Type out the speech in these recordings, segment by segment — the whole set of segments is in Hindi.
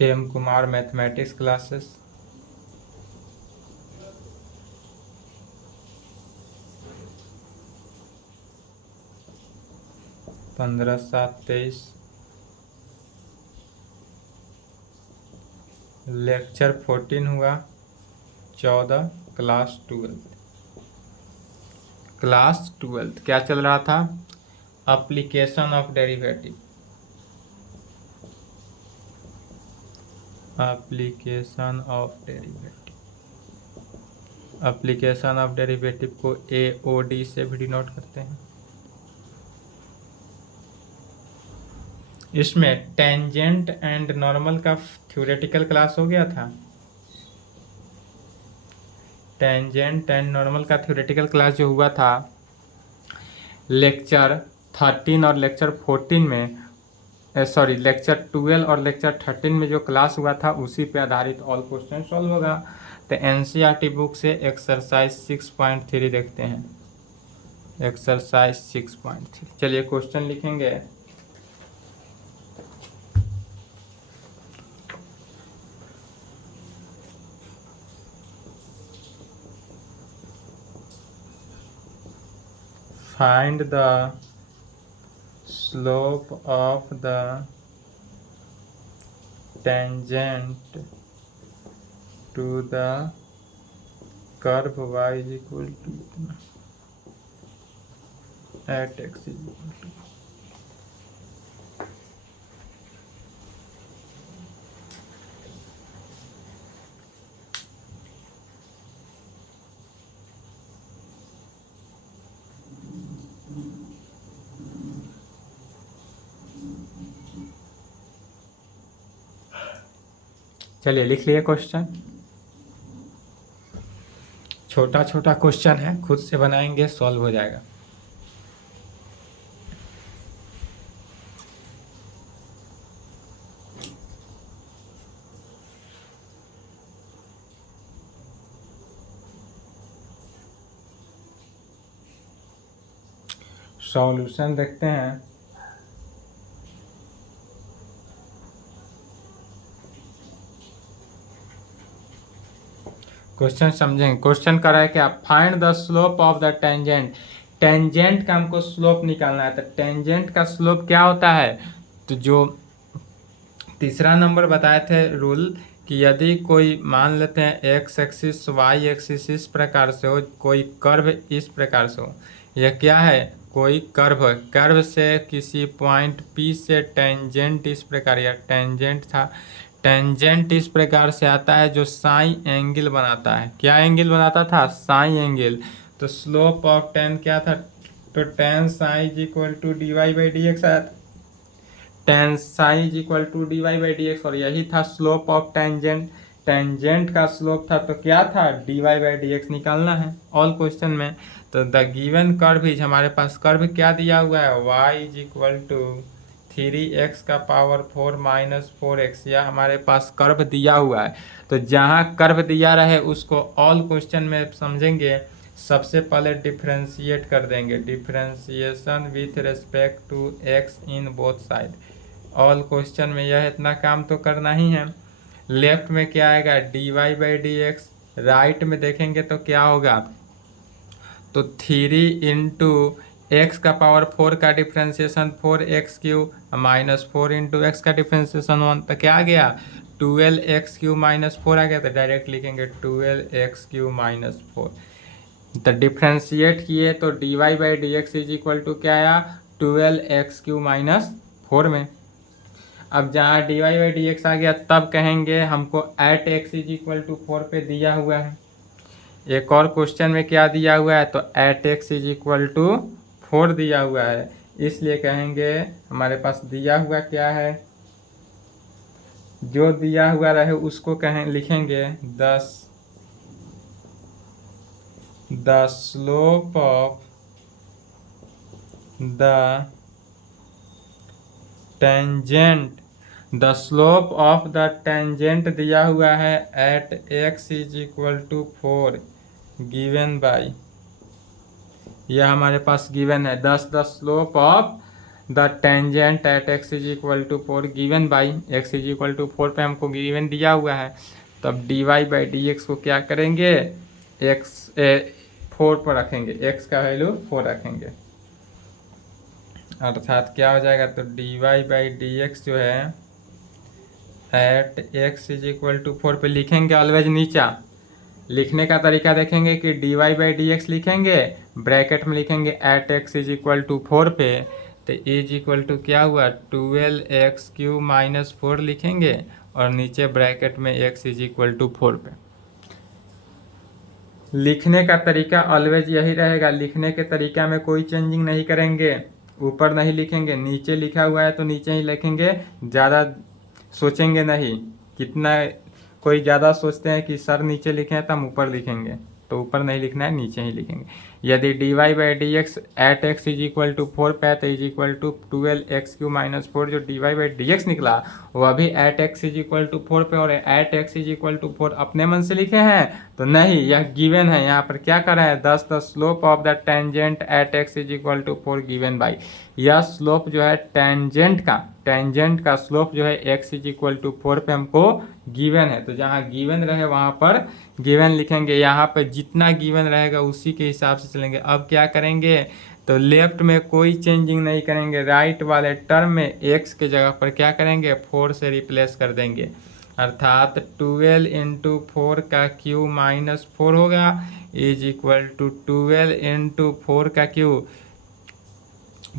M Kumar mathematics classes. पंद्रह 7-23। लेक्चर 14 हुआ 14 क्लास 12। क्लास 12 क्या चल रहा था? Application of derivative. Application of derivative. Application of derivative को AOD से भी डिनोट करते हैं। इसमें टेंजेंट एंड नॉर्मल का थ्योरेटिकल क्लास हो गया था। टेंजेंट एंड नॉर्मल का थ्योरेटिकल क्लास जो हुआ था लेक्चर 13 और लेक्चर 14 में, सॉरी लेक्चर 12 और लेक्चर 13 में जो क्लास हुआ था उसी पे आधारित ऑल क्वेश्चन सॉल्व होगा। तो NCERT बुक से एक्सरसाइज 6.3 देखते हैं। एक्सरसाइज 6.3 चलिए क्वेश्चन लिखेंगे। Find the slope of the tangent to the curve y is equal to at x is equal to। चलिए लिख लिए क्वेश्चन। छोटा छोटा क्वेश्चन है, खुद से बनाएंगे सॉल्व हो जाएगा। सॉल्यूशन देखते हैं। क्वेश्चन समझेंगे। क्वेश्चन कर रहा है क्या? Find the slope of the tangent. Tangent का हमको स्लोप निकालना है। तो टेंजेंट का स्लोप क्या होता है? तो जो तीसरा नंबर बताए थे रूल कि यदि कोई मान लेते हैं एक्स एक्सिस वाई एक्सिस इस प्रकार से हो, कोई कर्व इस प्रकार से हो, यह क्या है? कोई कर्व से किसी पॉइंट P से टेंजेंट इस प्रकार, या टेंजेंट था, टेंजेंट इस प्रकार से आता है जो साई एंगल बनाता है। क्या एंगल बनाता था? Psi angle. तो स्लोप ऑफ टेन क्या था? तो tan psi is equal to dy/dx आया था। Tan psi is equal to dy/dx, और यही था स्लोप ऑफ टेंजेंट। टेंजेंट का स्लोप था तो क्या था? dy/dx निकालना है ऑल क्वेश्चन में। तो द गिवन कर्व इज, हमारे पास कर्व क्या दिया हुआ है? y is equal to 3x का पावर 4 माइनस 4x, या हमारे पास कर्व दिया हुआ है। तो जहाँ कर्व दिया रहे उसको ऑल क्वेश्चन में समझेंगे। सबसे पहले डिफ्रेंशिएट कर देंगे। Differentiation with respect to x in both side. All question में यह इतना काम तो करना ही है। लेफ्ट में क्या आएगा? dy/dx। राइट में देखेंगे तो क्या होगा? तो 3 इंटू एक्स का पावर 4 का differentiation 4x³ minus 4 into x का डिफ्रेंशिएशन 1, तो क्या आ गया? 12x³ माइनस 4 आ गया। तो डायरेक्ट लिखेंगे 12x³ माइनस 4। तो डिफ्रेंशिएट किए तो dy/dx इज इक्वल टू क्या आया? 12x³ माइनस 4 में। अब जहाँ dy/dx आ गया तब कहेंगे हमको at x is equal to 4 पे दिया हुआ है। एक और क्वेश्चन में क्या दिया हुआ है? तो at x is equal to 4 दिया हुआ है। इसलिए कहेंगे हमारे पास दिया हुआ क्या है? जो दिया हुआ रहे उसको कहें लिखेंगे the slope of the tangent. The slope of the tangent दिया हुआ है at x is equal to 4 given by, यह हमारे पास गिवन है। The slope of the tangent at x is equal to 4 given by x is equal to 4 पे हमको गिवन दिया हुआ है, तब d y by d x को क्या करेंगे, एक्स 4 पर रखेंगे, एक्स का वैल्यू 4 रखेंगे, अर्थात क्या हो जाएगा, तो d y by d x जो है at x is equal to 4 पे लिखेंगे ऑलवेज नीचा। लिखने का तरीका देखेंगे कि d y by d x लिखेंगे, ब्रैकेट में लिखेंगे at x is equal to 4 पे, तो इज इक्वल टू क्या हुआ 12x³ माइनस 4 लिखेंगे और नीचे ब्रैकेट में x इज इक्वल टू 4 पे। लिखने का तरीका ऑलवेज यही रहेगा, लिखने के तरीका में कोई चेंजिंग नहीं करेंगे, ऊपर नहीं लिखेंगे, नीचे लिखा हुआ है तो नीचे ही लिखेंगे, ज़्यादा सोचेंगे नहीं। कितना कोई ज़्यादा सोचते हैं कि सर नीचे लिखे हैं तो हम ऊपर लिखेंगे, तो ऊपर नहीं लिखना है, नीचे ही लिखेंगे। यदि d y by d x at x is equal to 4 पे तो is equal to 12x³ minus 4, जो d y by d x निकला वह भी at x is equal to 4 पे, और at x is equal to 4 अपने मन से लिखे हैं तो नहीं, यह गिवन है। यहाँ पर क्या कर रहे हैं, thus the slope of the tangent at x is equal to 4 given by, यह स्लोप जो है टेंजेंट का स्लोप जो है x इज इक्वल टू 4 पे हमको गिवन है, तो जहाँ गिवन रहे वहाँ पर गिवन लिखेंगे, यहाँ पर जितना गिवन रहेगा उसी के हिसाब से चलेंगे। अब क्या करेंगे, तो लेफ्ट में कोई चेंजिंग नहीं करेंगे, राइट वाले टर्म में x के जगह पर क्या करेंगे 4 से रिप्लेस कर देंगे, अर्थात 12 इंटू 4 का क्यू माइनस 4 होगा इज इक्वल टू 12 इंटू 4 का क्यू,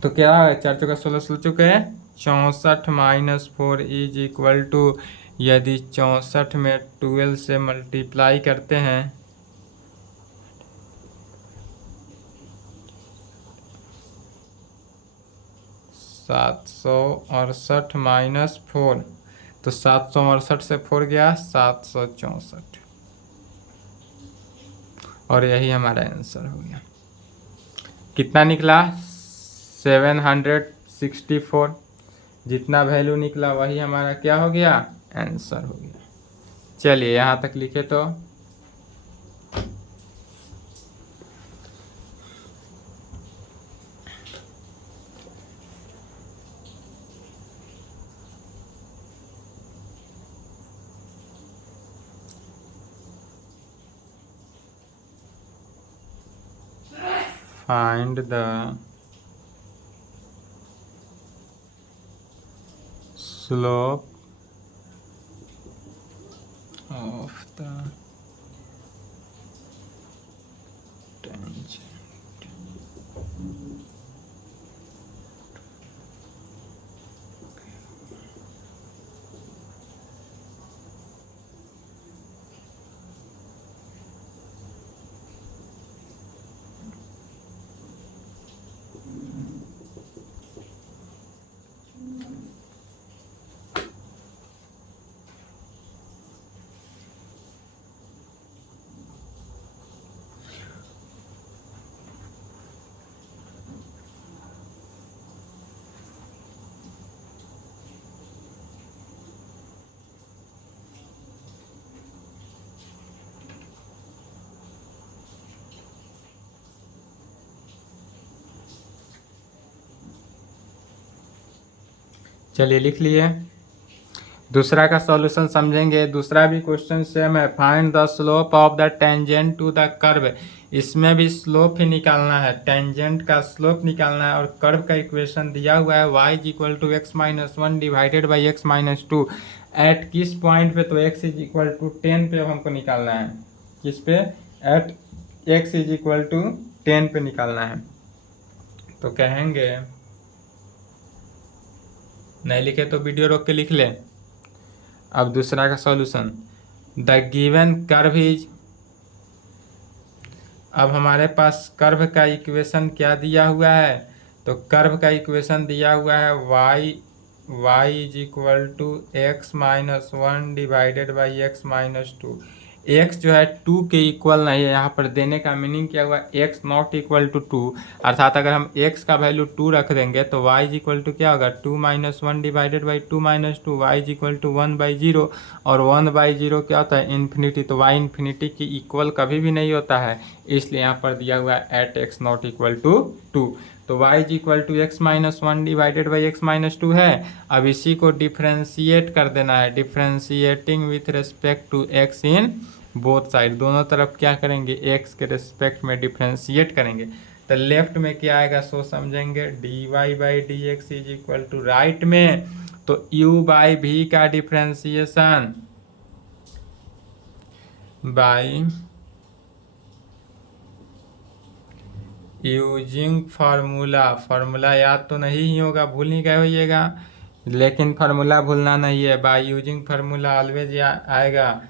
तो क्या है 4 चौका 16 16 चुके 64 माइनस 4 इज इक्वल टू, यदि 64 में 12 से मल्टीप्लाई करते हैं 768 माइनस 4, तो 768 से 4 गया 764, और यही हमारा आंसर हो गया। कितना निकला 764, जितना वैल्यू निकला वही हमारा क्या हो गया, आंसर हो गया। चलिए यहाँ तक लिखे तो find the slope of the tangent. चलिए लिख लिए, दूसरा का सॉल्यूशन समझेंगे। दूसरा भी क्वेश्चन सेम है, find the slope of the tangent to the curve. इसमें भी स्लोप ही निकालना है, टेंजेंट का स्लोप निकालना है, और कर्व का इक्वेशन दिया हुआ है y is equal to x minus 1 divided by x minus 2, at किस पॉइंट पे, तो x इज इक्वल टू 10 पे हमको निकालना है, किस पे, at x is equal to 10 पे निकालना है। तो कहेंगे, नहीं लिखे तो वीडियो रोक के लिख ले। अब दूसरा का solution, the given curve is, अब हमारे पास कर्व का इक्वेशन क्या दिया हुआ है, तो कर्व का इक्वेशन दिया हुआ है y is equal to x minus 1 divided by x minus 2। x जो है 2 के इक्वल नहीं है, यहाँ पर देने का मीनिंग क्या हुआ, x नॉट इक्वल टू 2, अर्थात अगर हम x का वैल्यू 2 रख देंगे तो y इज इक्वल टू क्या होगा 2 minus 1 divided by 2 minus 2, y is equal to 1/0, और 1/0 क्या होता है इन्फिनिटी, तो y इन्फिनिटी की इक्वल कभी भी नहीं होता है, इसलिए यहाँ पर दिया हुआ है at x not equal to 2। तो y is equal to x minus one divided by x minus two है। अब इसी को डिफ्रेंशिएट कर देना है, differentiating with respect to x in both side, दोनों तरफ क्या करेंगे x के रिस्पेक्ट में डिफ्रेंशिएट करेंगे। तो लेफ्ट में क्या आएगा सो समझेंगे, d y by d x is equal to right में तो u बाई भी का डिफ्रेंशिएशन बाई यूजिंग फार्मूला याद तो नहीं ही होगा, भूल ही गए होइएगा, लेकिन फार्मूला भूलना नहीं है। बाय यूजिंग फार्मूला ऑलवेज आएगा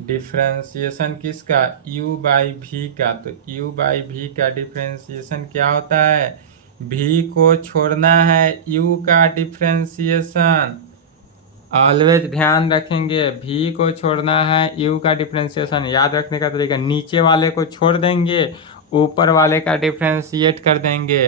डिफ्रेंशिएशन किसका, u बाई भी का। तो u बाई भी का डिफ्रेंशिएशन क्या होता है, v को छोड़ना है u का डिफ्रेंशिएशन, ऑलवेज ध्यान रखेंगे v को छोड़ना है u का डिफ्रेंशिएशन। याद रखने का तरीका, नीचे वाले को छोड़ देंगे, ऊपर वाले का डिफ्रेंशिएट कर देंगे,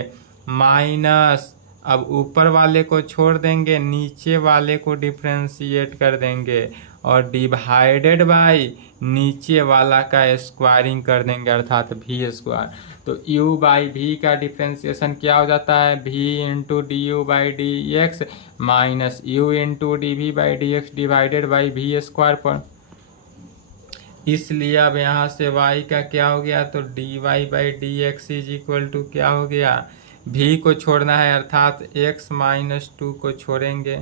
माइनस, अब ऊपर वाले को छोड़ देंगे, नीचे वाले को डिफ्रेंशिएट कर देंगे, और डिवाइडेड बाई नीचे वाला का स्क्वायरिंग कर देंगे अर्थात v स्क्वायर। तो u बाई v का डिफ्रेंशिएशन क्या हो जाता है, v into d u by d x minus u into d v by d x divided by v square पर। इसलिए अब यहाँ से y का क्या हो गया, तो d y by d x is equal to क्या हो गया, v को छोड़ना है अर्थात x माइनस टू को छोड़ेंगे,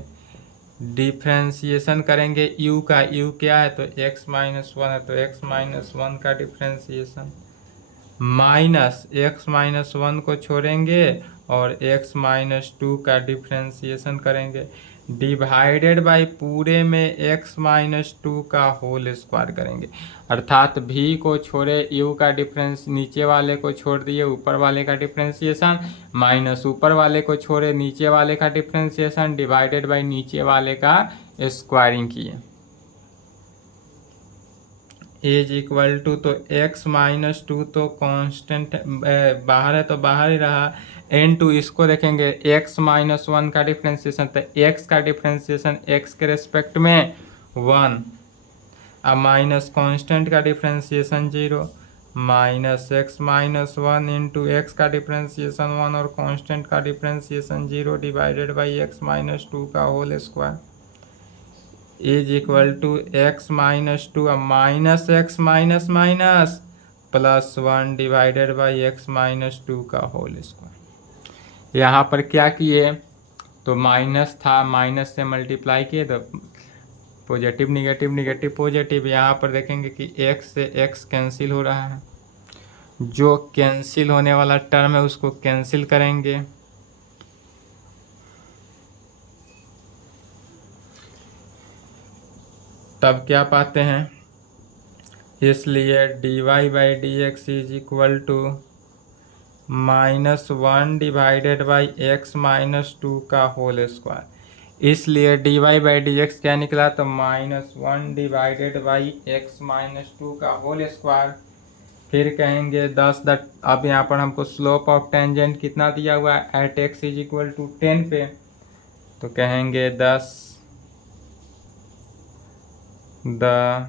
डिफ्रेंशिएशन करेंगे u का, u क्या है तो x माइनस वन है, तो x माइनस वन का differentiation minus x minus one को छोड़ेंगे और x माइनस टू का डिफ्रेंशिएशन करेंगे, डिवाइडेड बाई पूरे में x माइनस टू का होल स्क्वायर करेंगे, अर्थात v को छोड़े u का डिफरेंस, नीचे वाले को छोड़ दिए ऊपर वाले का डिफ्रेंशिएशन, माइनस ऊपर वाले को छोड़े नीचे वाले का डिफ्रेंशिएशन, डिवाइडेड बाई नीचे वाले का स्क्वायरिंग किए, इज इक्वल टू, तो x माइनस टू तो कांस्टेंट बाहर है तो बाहर ही रहा, एन टू इसको देखेंगे x माइनस वन का डिफ्रेंशिएशन, तो x का डिफ्रेंशिएशन x के रेस्पेक्ट में 1, अब माइनस कांस्टेंट का differentiation 0, minus x minus one into x का डिफ्रेंशिएशन 1 और कांस्टेंट का differentiation 0 divided by x minus two का whole square is equal to x minus two, अब minus x minus minus plus one divided by x minus two का होल स्क्वायर। यहाँ पर क्या किए, तो माइनस था, माइनस से मल्टीप्लाई किए तो पॉजिटिव निगेटिव निगेटिव पॉजिटिव, यहाँ पर देखेंगे कि x से x कैंसिल हो रहा है, जो कैंसिल होने वाला टर्म है उसको कैंसिल करेंगे, तब क्या पाते हैं, इसलिए d y by d x is equal to minus one divided by x minus two का होल स्क्वायर। इसलिए d y by d x क्या निकला, तो minus one divided by x minus two का होल स्क्वायर। फिर कहेंगे 10 अब यहाँ पर हमको स्लोप ऑफ टेंजेंट कितना दिया हुआ है, at x is equal to 10 पे, तो कहेंगे 10 the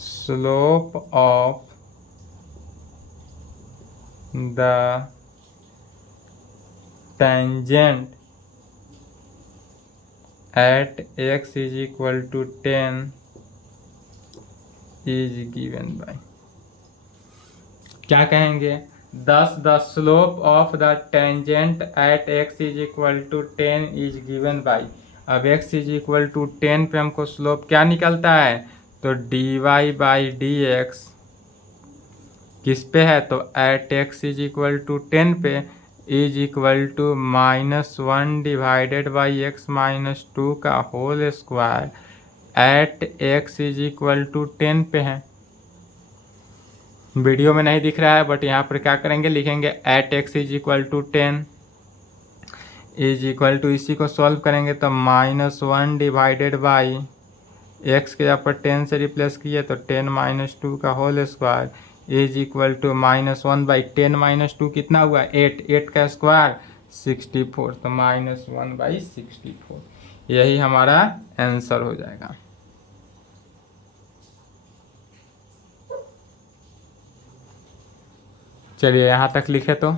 slope of the tangent at x is equal to 10 is given by, क्या कहेंगे, 10 the slope of the tangent at x is equal to 10 is given by, अब x is equal to 10 पे हमको स्लोप क्या निकलता है, तो dy बाई डी एक्स किस पे है, तो at x is equal to 10 पे is equal to minus one divided by x minus two का whole square at x is equal to 10 पे है। वीडियो में नहीं दिख रहा है बट यहाँ पर क्या करेंगे, लिखेंगे at x is equal to 10 is equal to, इसी को सॉल्व करेंगे तो minus one divided by x के यहाँ पर 10 से रिप्लेस किए तो 10 माइनस टू का whole square is equal to minus one by 10 minus two कितना हुआ 8, 8 का स्क्वायर 64, तो माइनस वन बाई 64, यही हमारा आंसर हो जाएगा। चलिए यहाँ तक लिखे तो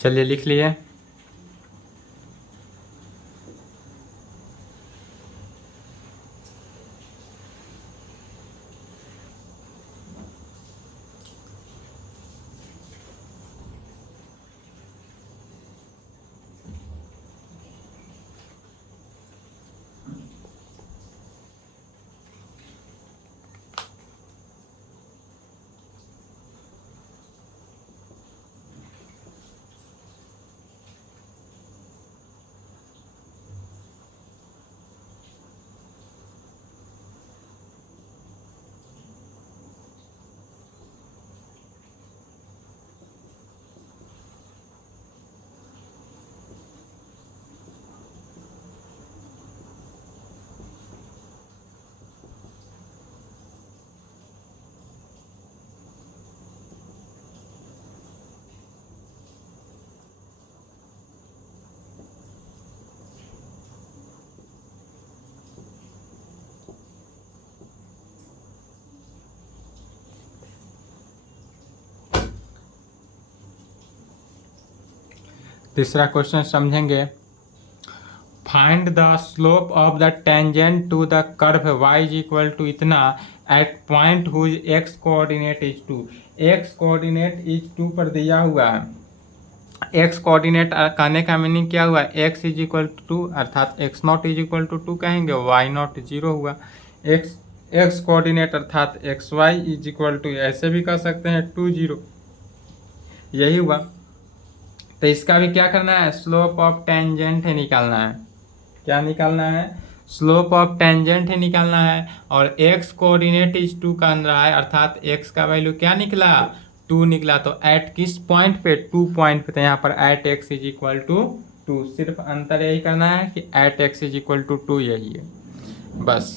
चलिए लिख लिए। तीसरा क्वेश्चन समझेंगे। Find the slope of the tangent to the curve y is equal to इतना at point whose x coordinate is 2। x coordinate is 2 पर दिया हुआ है। x कोऑर्डिनेट कहने का मीनिंग क्या हुआ, x इज इक्वल टू 2 अर्थात x not is equal to 2 कहेंगे, y नॉट 0 हुआ। x कोऑर्डिनेट अर्थात x y is equal to ऐसे भी कह सकते हैं 2 0, यही हुआ। तो इसका भी क्या करना है, स्लोप ऑफ टेंजेंट है निकालना है। क्या निकालना है, स्लोप ऑफ टेंजेंट है निकालना है। और x कोऑर्डिनेट इज 2 का रहा है अर्थात x का वैल्यू क्या निकला, 2 निकला। तो एट किस पॉइंट पे, 2 पॉइंट पे। तो यहाँ पर at x is equal to 2, सिर्फ अंतर यही करना है कि at x is equal to 2 यही है बस।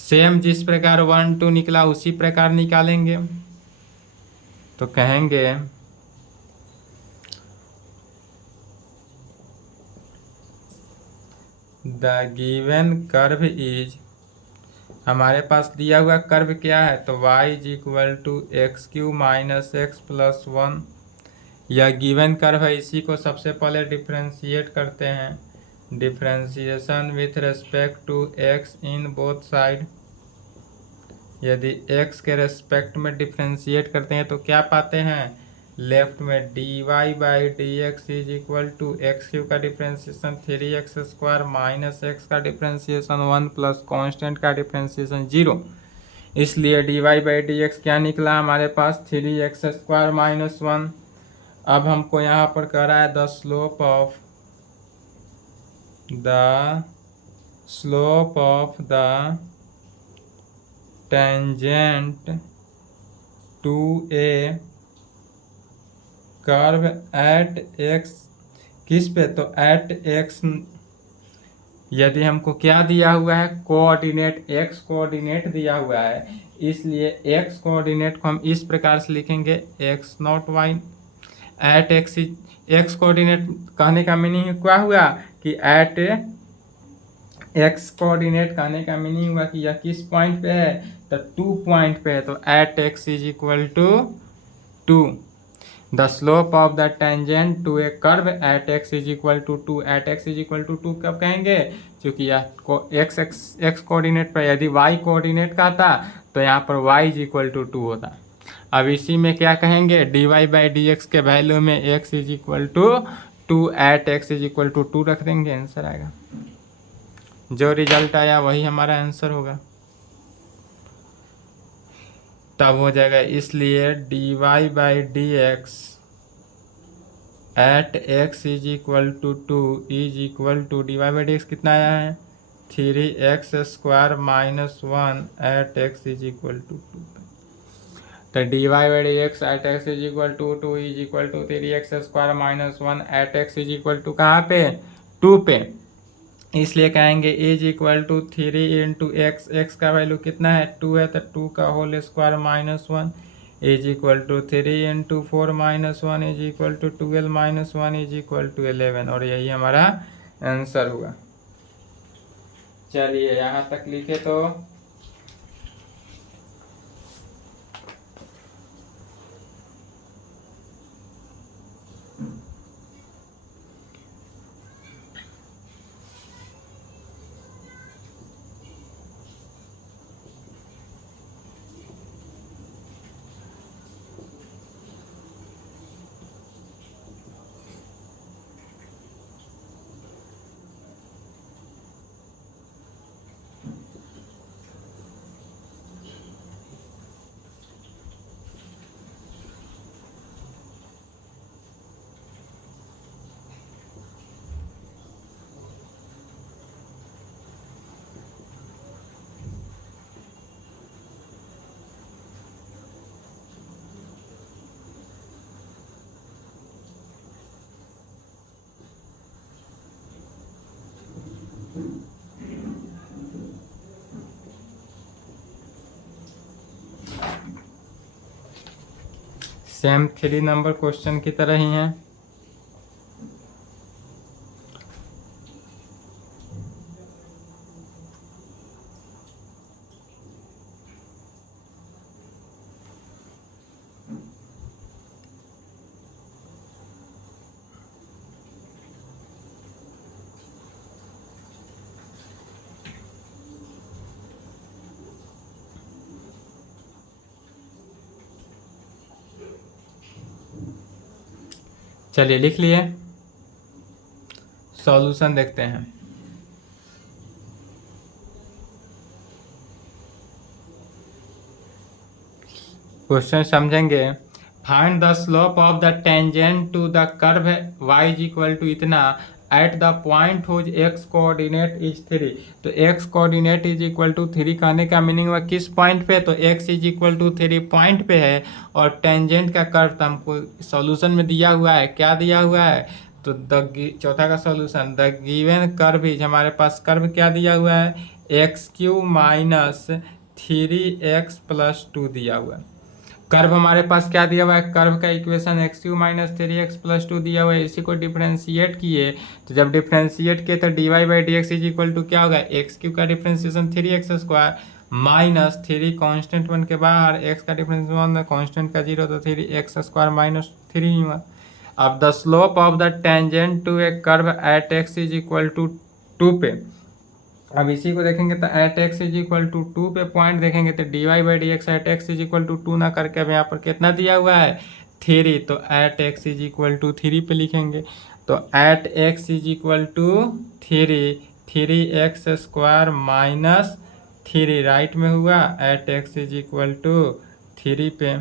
सेम जिस प्रकार 1 2 निकला उसी प्रकार निकालेंगे। तो कहेंगे द गिवन कर्व इज, हमारे पास दिया हुआ कर्व क्या है, तो y is equal to x cube minus x plus 1। यह गिवन कर्व है, इसी को सबसे पहले डिफ्रेंशिएट करते हैं। Differentiation with respect to x in both side. यदि x के रेस्पेक्ट में डिफ्रेंशिएट करते हैं तो क्या पाते हैं, लेफ्ट में dy by d x is equal to x cube का differentiation 3x square minus x का डिफ्रेंशिएशन 1 प्लस कॉन्स्टेंट का डिफ्रेंशिएशन 0। इसलिए dy बाई डी एक्स क्या निकला हमारे पास, 3x स्क्वायर माइनस 1। अब हमको यहाँ पर कह रहा है the slope of the tangent to a curve at x, किस पे, तो एट x। यदि हमको क्या दिया हुआ है, कोऑर्डिनेट x कोऑर्डिनेट दिया हुआ है, इसलिए x कोऑर्डिनेट को हम इस प्रकार से लिखेंगे x not y at x। x coordinate कहने का मीनिंग क्या हुआ कि एट x कोऑर्डिनेट कहने का मीनिंग हुआ कि यह किस पॉइंट पे है, तो 2 पॉइंट पे है। तो at x is equal to 2। The slope of the tangent to a curve at x is equal to 2। At x is equal to 2 कब कहेंगे? क्योंकि यह एक्स कोऑर्डिनेट पर, यदि वाई कोऑर्डिनेट का था तो यहाँ पर वाई इज इक्वल टू 2 होता। अब इसी में क्या कहेंगे, d y by d x के वैल्यू में x is equal to 2 at x is equal to 2 रख देंगे, आंसर आएगा। जो रिजल्ट आया वही हमारा आंसर होगा, तब हो जाएगा। इसलिए d y by d x at x is equal to 2 is equal to d y by d x कितना आया है, 3x² minus 1 at x is equal to 2। तो d y by d x at x is equal to 2 is equal to 3x² minus 1 at x is equal to कहाँ पे, 2 पे। इसलिए कहेंगे is equal to 3 into x, x का वैल्यू कितना है 2 है, तो 2 का whole square minus 1 is equal to 3 into 4 minus 1 is equal to 12 minus 1 is equal to 11, और यही हमारा आंसर हुआ। चलिए यहाँ तक लिखे तो सेम 3 नंबर क्वेश्चन की तरह ही है। चलिए लिख लिए, सॉल्यूशन देखते हैं। क्वेश्चन समझेंगे। Find the slope of the tangent to the curve y is equal to इतना at the point whose x coordinate is 3। तो x coordinate is equal to 3 कहने का मीनिंग हुआ किस पॉइंट पे, तो x is equal to 3 point पे है, और टेंजेंट का कर्व तो हमको सॉल्यूशन में दिया हुआ है, क्या दिया हुआ है, तो चौथा का solution the given curve is, हमारे पास कर्व क्या दिया हुआ है, x³ माइनस 3x प्लस 2 दिया हुआ है। कर्व हमारे पास क्या दिया हुआ है, कर्व का equation x³ minus 3x plus 2 दिया हुआ है। इसी को डिफ्रेंशिएट किए, तो जब डिफ्रेंशिएट किए तो d y by d x is equal to क्या होगा, x³ का डिफ्रेंशिएशन 3x² माइनस 3 कॉन्स्टेंट 1 के बाहर, x का डिफ्रेंशिएशन 1 कॉन्स्टेंट का 0, तो 3x² माइनस 3 ही हुआ। अब the slope of the tangent to a curve at x is equal to 2 पे, अब इसी को देखेंगे तो at x is equal to 2 पे पॉइंट देखेंगे तो d y by d x at x is equal to 2 ना करके अब यहाँ पर कितना दिया हुआ है 3, तो at x is equal to 3 पे लिखेंगे। तो at x is equal to 3x² minus 3 right में हुआ, at x is equal to 3 पे,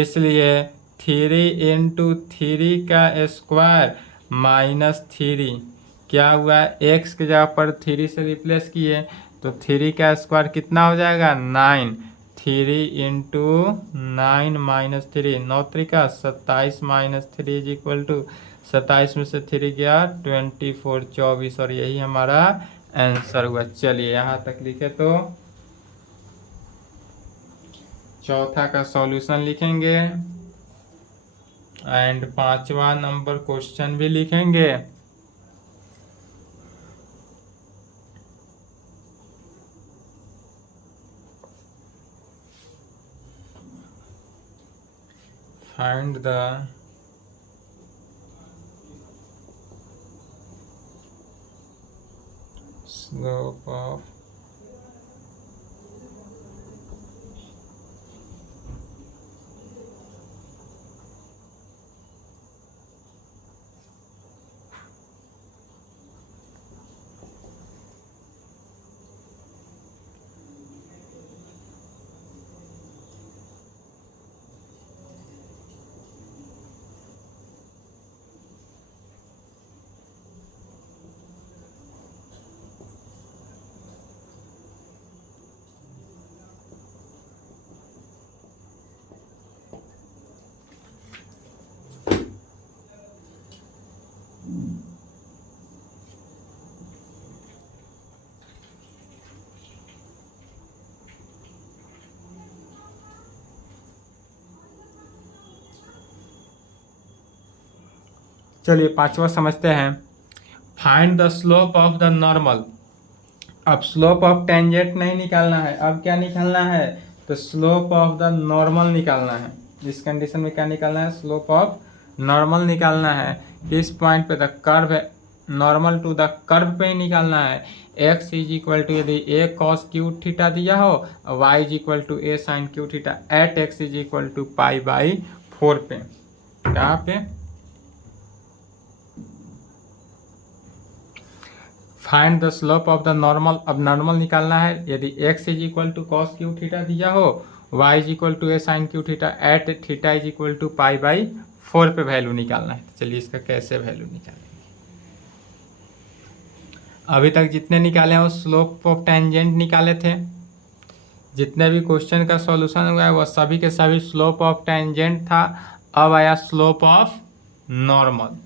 इसलिए 3 इंटू 3 का स्क्वायर माइनस 3 क्या हुआ, x की जगह पर 3 से रिप्लेस किए तो 3 का स्क्वायर कितना हो जाएगा 9, 3 इंटू 9 माइनस 3, 9 3 का 27 माइनस 3 इज इक्वल टू 27 में से 3 गया 24 24, और यही हमारा आंसर हुआ। चलिए यहाँ तक लिखे तो चौथा का सॉल्यूशन लिखेंगे एंड 5वां नंबर क्वेश्चन भी लिखेंगे। फाइंड द स्लोप ऑफ चलिए पांचवा समझते हैं। Find the slope of the normal. अब स्लोप ऑफ टेंजेंट नहीं निकालना है, अब क्या निकालना है, तो स्लोप ऑफ द नॉर्मल निकालना है। इस कंडीशन में क्या निकालना है, स्लोप ऑफ नॉर्मल निकालना है। इस पॉइंट पे the curve normal to the curve पे ही निकालना है। x इज इक्वल टू यदि a cos क्यू थीटा दिया हो और y is equal to a sin cube theta at x is equal to π/4 पे, कहाँ पे, find the slope of the normal. अब नॉर्मल निकालना है। यदि x is equal to cos cube theta दिया हो, y is equal to a sine cube theta at theta is equal to π/4 पे वैल्यू निकालना है। चलिए इसका कैसे वैल्यू निकालेंगे। अभी तक जितने निकाले हैं वो स्लोप ऑफ टेंजेंट निकाले थे। जितने भी क्वेश्चन का सॉल्यूशन हुआ है वो सभी के सभी स्लोप ऑफ टेंजेंट था। अब आया स्लोप ऑफ नॉर्मल।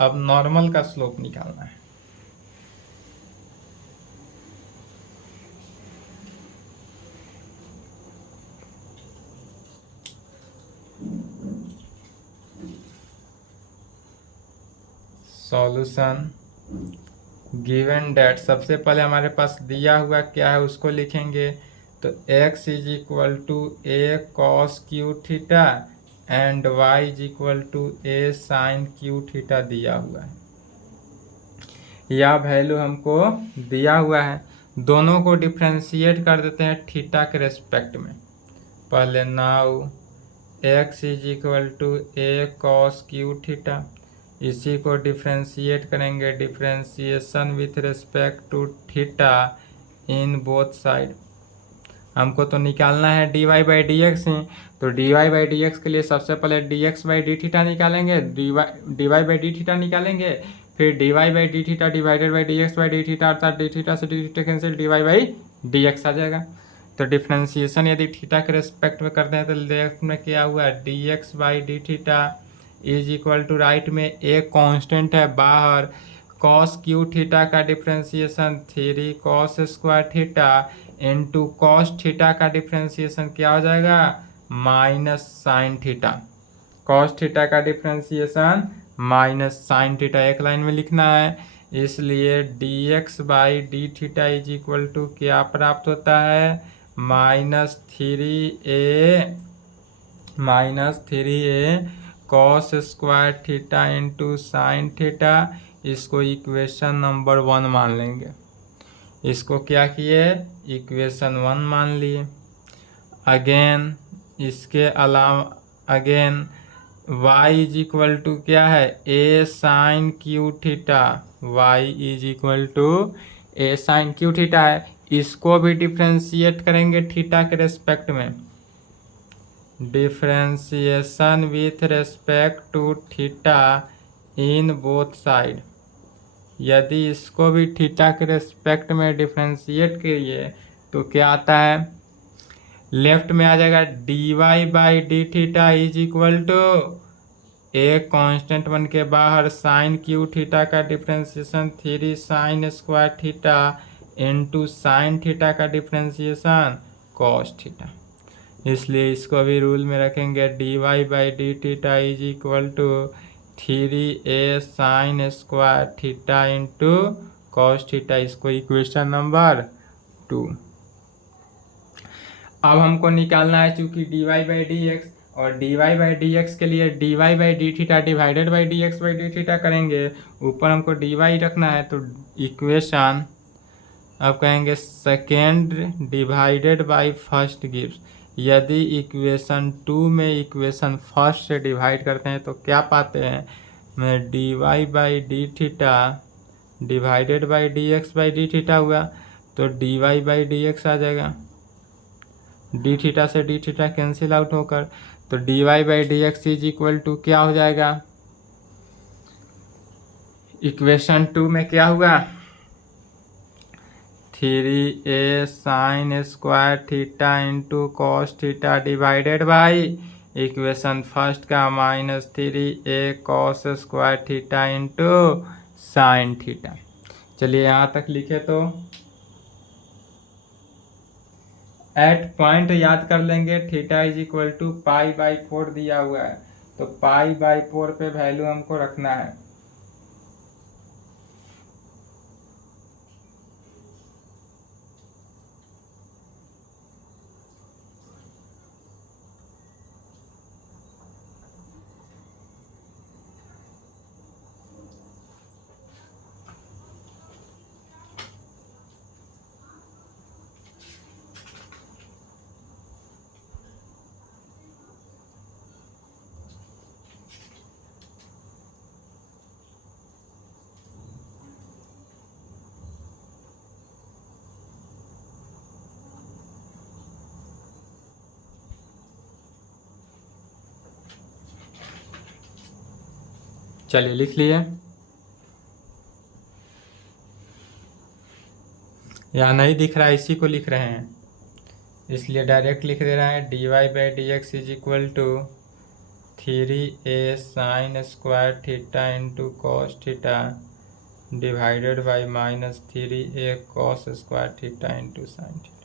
अब नॉर्मल का स्लोप निकालना है। सॉल्यूशन गिवन डेट, सबसे पहले हमारे पास दिया हुआ क्या है उसको लिखेंगे। तो x is equal to a cos cube theta and y is equal to a sine cube theta दिया हुआ है। यह वैल्यू हमको दिया हुआ है। दोनों को डिफ्रेंशिएट कर देते हैं थीटा के रेस्पेक्ट में। पहले now x is equal to a cos cube theta, इसी को डिफ्रेंशिएट करेंगे, differentiation with respect to theta in both side. हमको तो निकालना है dy बाई डी एक्स ही, तो dy बाई डी एक्स के लिए सबसे पहले dx बाई डी थीटा निकालेंगे, dy बाई डी थीटा निकालेंगे, फिर dy by d theta divided by dx by d theta, अर्थात डी थीटा से d theta cancel, dy by d x आ जाएगा। तो डिफ्रेंशिएशन यदि थीटा के रेस्पेक्ट में करते हैं तो लेफ्ट में क्या हुआ, dx by d theta is equal to, right में एक कांस्टेंट है बाहर, कॉस क्यू थीटा का differentiation 3 cos square theta into cos theta का डिफ्रेंशिएशन क्या हो जाएगा, minus sine theta. Cos theta का डिफ्रेंशिएशन माइनस साइन थीटा एक लाइन में लिखना है। इसलिए dx by d theta is equal to क्या प्राप्त होता है, -3a cos square theta into sine theta. इसको इक्वेशन नंबर 1 मान लेंगे। इसको क्या किए, इक्वेशन 1 मान लिए। अगेन इसके अलावा again y is equal to क्या है, a sine cube theta, y is equal to a sine cube theta है। इसको भी डिफ्रेंशिएट करेंगे थीटा के रेस्पेक्ट में, differentiation with respect to theta in both side. यदि इसको भी थीटा के रेस्पेक्ट में डिफ्रेंशिएट करिए तो क्या आता है, लेफ्ट में आ जाएगा dy by d theta is equal to एक कांस्टेंट बन के बाहर साइन क्यू थीटा का differentiation 3 sine square theta into sine theta का डिफ्रेंशिएशन कॉस थीटा। इसलिए इसको भी रूल में रखेंगे, dy by d theta is equal to 3a sine square theta into cos theta. इसको इक्वेशन नंबर 2। अब हमको निकालना है, चूंकि dy बाई डी एक्स और dy बाई डी एक्स के लिए dy by d theta divided by d x by d theta करेंगे। ऊपर हमको dy रखना है, तो इक्वेशन अब कहेंगे second divided by first gives. यदि इक्वेशन 2 में इक्वेशन फर्स्ट से डिवाइड करते हैं तो क्या पाते हैं, में dy by d theta divided by d x by d theta हुआ, तो dy बाई डी एक्स आ जाएगा। डी थीटा से डी थीटा कैंसिल आउट होकर, तो dy by d x is equal to क्या हो जाएगा, इक्वेशन 2 में क्या हुआ, 3a sine square theta into cos theta divided by equation first का -3a cos square theta into sine theta. चलिए यहाँ तक लिखे तो एट पॉइंट याद कर लेंगे, theta is equal to pi by 4 दिया हुआ है, तो पाई बाई 4 पे वैल्यू हमको रखना है। चलिए लिख लिए, यहाँ नहीं दिख रहा है, इसी को लिख रहे हैं, इसलिए डायरेक्ट लिख दे रहे हैं। dy by d x is equal to 3a sine square theta into cos theta divided by -3a cos square theta into sine theta.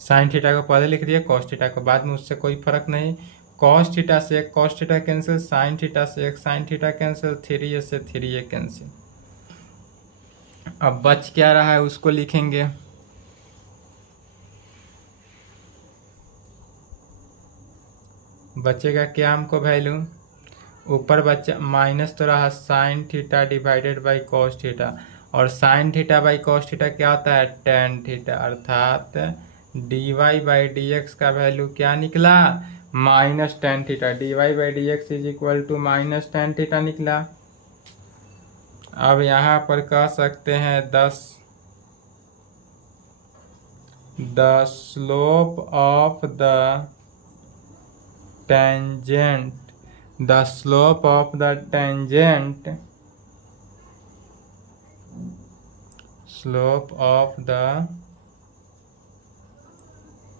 Sine theta को पहले लिख दिया, कॉस थीटा को बाद में, उससे कोई फर्क नहीं। कॉस थीटा से एक cos theta cancel, sine theta से एक साइन थीटा कैंसिल, 3a से 3a कैंसिल। अब बच क्या रहा है उसको लिखेंगे। बचेगा क्या हमको वैल्यू, ऊपर बच्चा माइनस तो रहा sine theta divided by cos theta, और sine theta by cos theta क्या होता है, टेन थीटा, अर्थात dy बाई डी एक्स का वैल्यू क्या निकला, -10 theta. dy by d x is equal to -10 theta निकला। अब यहाँ पर कह सकते हैं the slope of the tangent, the slope of the tangent, slope of the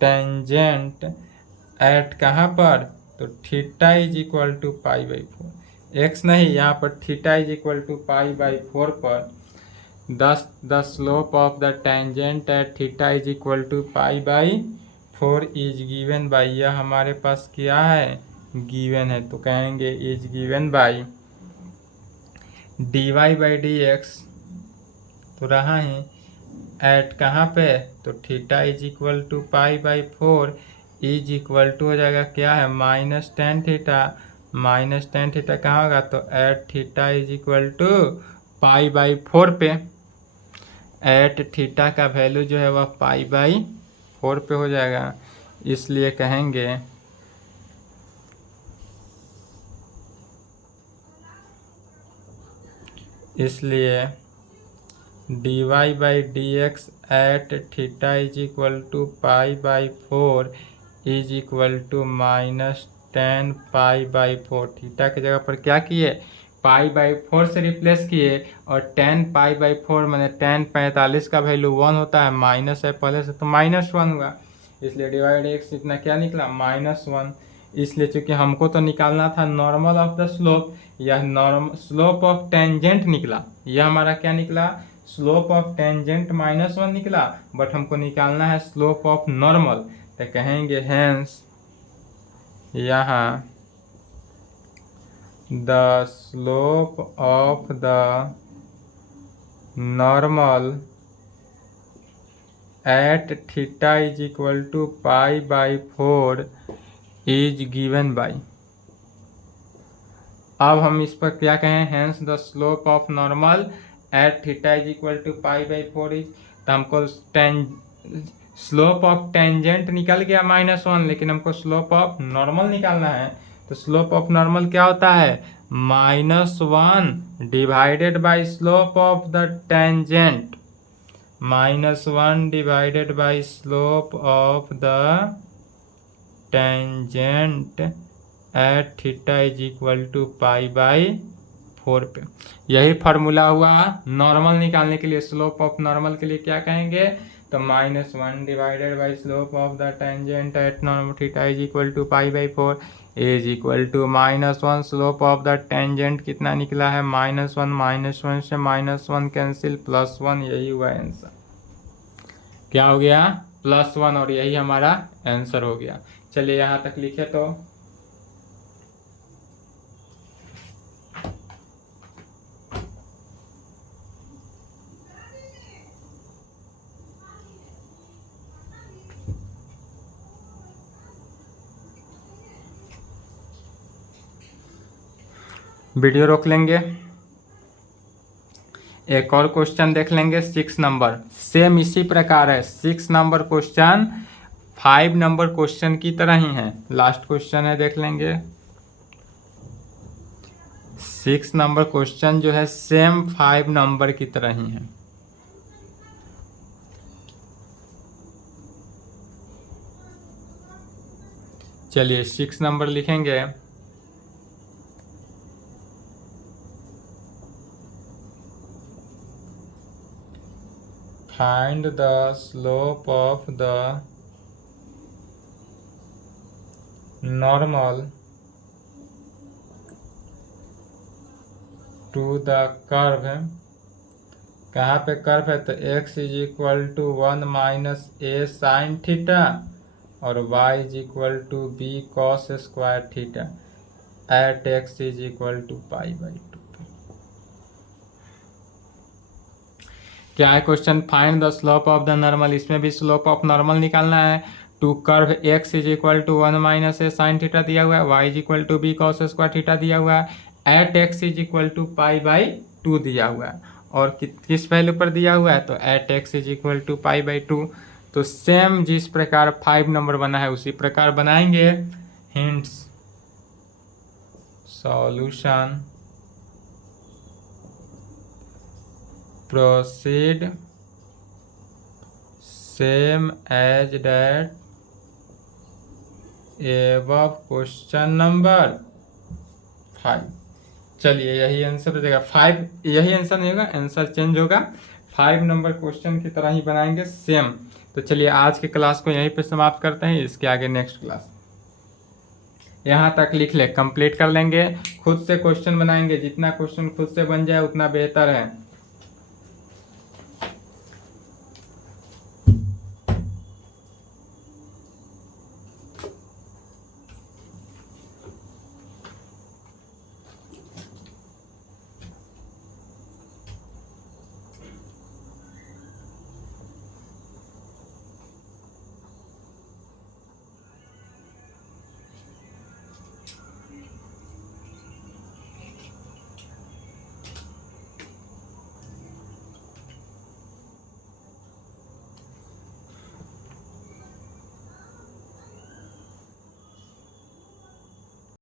tangent at कहाँ पर, तो theta is equal to pi by 4, x नहीं, यहाँ पर theta is equal to pi by 4 पर the slope of the tangent at theta is equal to pi by 4 is given by, यह हमारे पास क्या है, गिवन है, तो कहेंगे is given by dy by d x तो रहा है एट कहाँ पे, तो theta is equal to pi by 4 is equal to हो जाएगा क्या है, -10 थीटा। -10 थीटा कहाँ होगा, तो at theta is equal to pi by 4 पे, एट थीटा का वैल्यू जो है वह पाई बाई 4 पे हो जाएगा, इसलिए कहेंगे dy by d x at theta is equal to pi by 4 is equal to -10 pi by 4। Theta की जगह पर क्या किए, पाई बाई 4 से रिप्लेस किए, और 10 पाई बाई 4 मैंने 10 45 का वैल्यू 1 होता है, माइनस है पहले से तो -1 हुआ, इसलिए डिवाइड एक्स इतना क्या निकला, -1। इसलिए चूंकि हमको तो निकालना था नॉर्मल ऑफ द स्लोप, यह नॉर्मल स्लोप ऑफ टेंजेंट निकला, यह हमारा क्या निकला, स्लोप ऑफ टेंजेंट -1 निकला, बट हमको निकालना है स्लोप ऑफ नॉर्मल। तो कहेंगे हेंस यहाँ the slope of the normal at theta is equal to π/4 is given by. अब हम इस पर क्या कहें, hence the slope of normal at theta is equal to π/4 is. तो हमको स्लोप ऑफ टेंजेंट निकल गया -1, लेकिन हमको स्लोप ऑफ नॉर्मल निकालना है। तो स्लोप ऑफ नॉर्मल क्या होता है, -1 divided by slope of the tangent, -1 divided by slope of the tangent at theta is equal to π/4 पे। यही फार्मूला हुआ नॉर्मल निकालने के लिए। स्लोप ऑफ नॉर्मल के लिए क्या कहेंगे, तो -1 divided by slope of the tangent at theta is equal to π/4 is equal to -1 slope of the tangent कितना निकला है, -1 से -1 कैंसिल, +1, यही हुआ आंसर। क्या हो गया, +1, और यही हमारा आंसर हो गया। चलिए यहाँ तक लिखे तो वीडियो रोक लेंगे, एक और क्वेश्चन देख लेंगे 6 नंबर। सेम इसी प्रकार है, 6 नंबर क्वेश्चन 5 नंबर क्वेश्चन की तरह ही है। लास्ट क्वेश्चन है, देख लेंगे। 6 नंबर क्वेश्चन जो है सेम 5 नंबर की तरह ही है। चलिए 6 नंबर लिखेंगे। Find the slope of the normal to the curve। कहाँ पे कर्व है, तो x is equal to 1 minus a sine theta और y is equal to b cos square theta at x is equal to π/2। क्या है question, find the slope of the normal. इसमें भी स्लोप ऑफ नॉर्मल निकालना है। To curve x is equal to 1 minus a sine theta दिया हुआ है, y is equal to b cos square theta दिया हुआ है, at x is equal to π/2 दिया हुआ है। और किस वैल्यू पर दिया हुआ है, तो at x is equal to π/2। तो सेम जिस प्रकार 5 नंबर बना है उसी प्रकार बनाएंगे। Hints, solution, proceed same as that above question number 5। चलिए यही आंसर हो जाएगा 5, यही आंसर नहीं होगा, आंसर चेंज होगा। 5 नंबर क्वेश्चन की तरह ही बनाएंगे सेम। तो चलिए आज के क्लास को यहीं पे समाप्त करते हैं, इसके आगे नेक्स्ट क्लास। यहाँ तक लिख ले, कंप्लीट कर लेंगे। खुद से क्वेश्चन बनाएंगे, जितना क्वेश्चन खुद से बन जाए उतना बेहतर है।